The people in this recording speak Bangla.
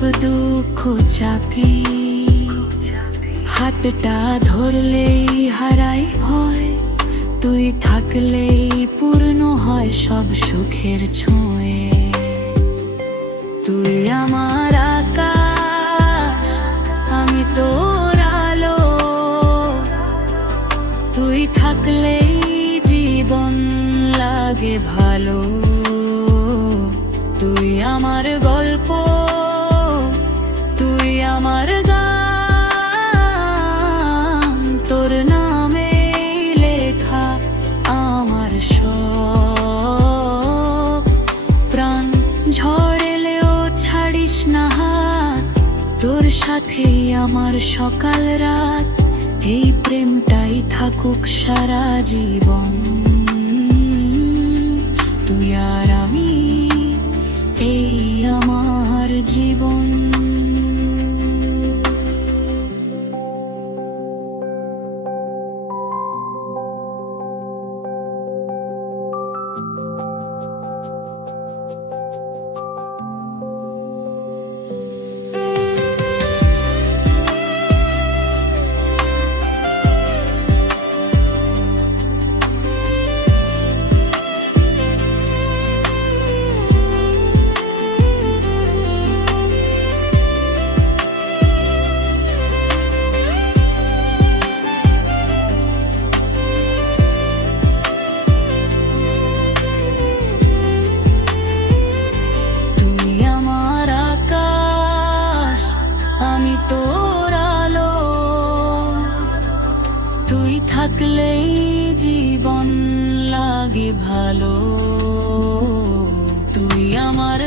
সব দুঃখ চাপি, হাতটা ধরলেই হারাই ভয়, তুই থাকলেই পূর্ণ হয় সব সুখের ছোঁয়ে। তুই আমার আকাশ, আমি তোর আলো, তুই থাকলেই জীবন লাগে ভালো। তুই আমার গল্প, তুই আমার গান, তোর নামে লেখা আমার সব প্রাণ। ঝড় এলেও ছাড়িস না হাত, তোর সাথেই আমার সকাল রাত, এই প্রেমটাই থাকুক সারা জীবন। তুই আর আমি, এই আমার জীবন। আমি তোর আলো, তুই থাকলেই জীবন লাগে ভালো। তুই আমার